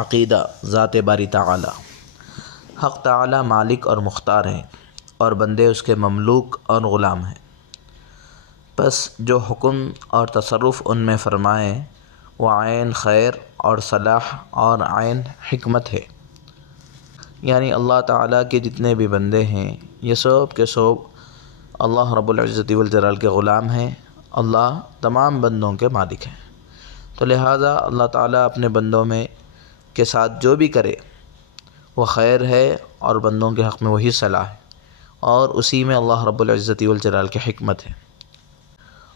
عقیدہ ذات باری تعالی۔ حق تعالی مالک اور مختار ہیں اور بندے اس کے مملوک اور غلام ہیں۔ پس جو حکم اور تصرف ان میں فرمائیں وہ عین خیر اور صلاح اور عین حکمت ہے۔ یعنی اللہ تعالیٰ کے جتنے بھی بندے ہیں یہ سب کے سب اللہ رب العزت والجلال کے غلام ہیں، اللہ تمام بندوں کے مالک ہیں۔ تو لہٰذا اللہ تعالیٰ اپنے بندوں میں کے ساتھ جو بھی کرے وہ خیر ہے اور بندوں کے حق میں وہی صلاح ہے، اور اسی میں اللہ رب العزت والجلال کی حکمت ہے،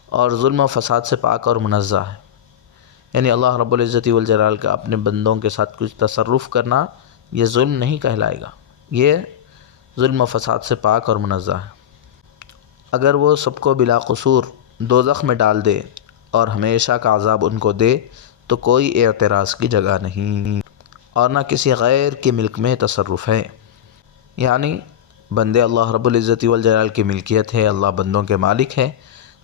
اور ظلم و فساد سے پاک اور منزہ ہے۔ یعنی اللہ رب العزت والجلال کا اپنے بندوں کے ساتھ کچھ تصرف کرنا یہ ظلم نہیں کہلائے گا، یہ ظلم و فساد سے پاک اور منزہ ہے۔ اگر وہ سب کو بلا قصور دوزخ میں ڈال دے اور ہمیشہ کا عذاب ان کو دے تو کوئی اعتراض کی جگہ نہیں، اور نہ کسی غیر کی ملک میں تصرف ہے۔ یعنی بندے اللہ رب العزت والجلال کی ملکیت ہے، اللہ بندوں کے مالک ہے۔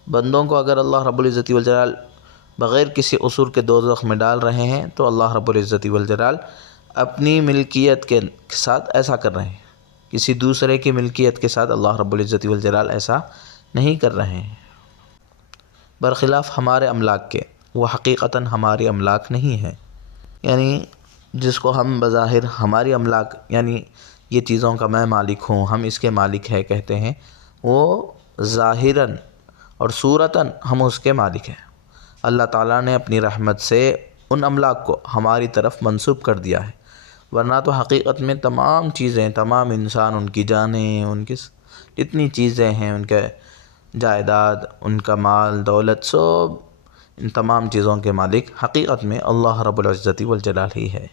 بندوں کو اگر اللہ رب العزت والجلال بغیر کسی قصور کے دوزخ میں ڈال رہے ہیں تو اللہ رب العزت والجلال اپنی ملکیت کے ساتھ ایسا کر رہے ہیں، کسی دوسرے کی ملکیت کے ساتھ اللہ رب العزت والجلال ایسا نہیں کر رہے ہیں۔ برخلاف ہمارے املاک کے، وہ حقیقتاً ہماری املاک نہیں ہے۔ یعنی جس کو ہم بظاہر ہماری املاک، یعنی یہ چیزوں کا میں مالک ہوں، ہم اس کے مالک ہے کہتے ہیں، وہ ظاہراً اور صورتاً ہم اس کے مالک ہیں۔ اللہ تعالیٰ نے اپنی رحمت سے ان املاک کو ہماری طرف منسوب کر دیا ہے، ورنہ تو حقیقت میں تمام چیزیں، تمام انسان، ان کی جانیں، ان کی جتنی چیزیں ہیں، ان کے جائیداد، ان کا مال دولت، سب ان تمام چیزوں کے مالک حقیقت میں اللہ رب العزت والجلال ہی ہے۔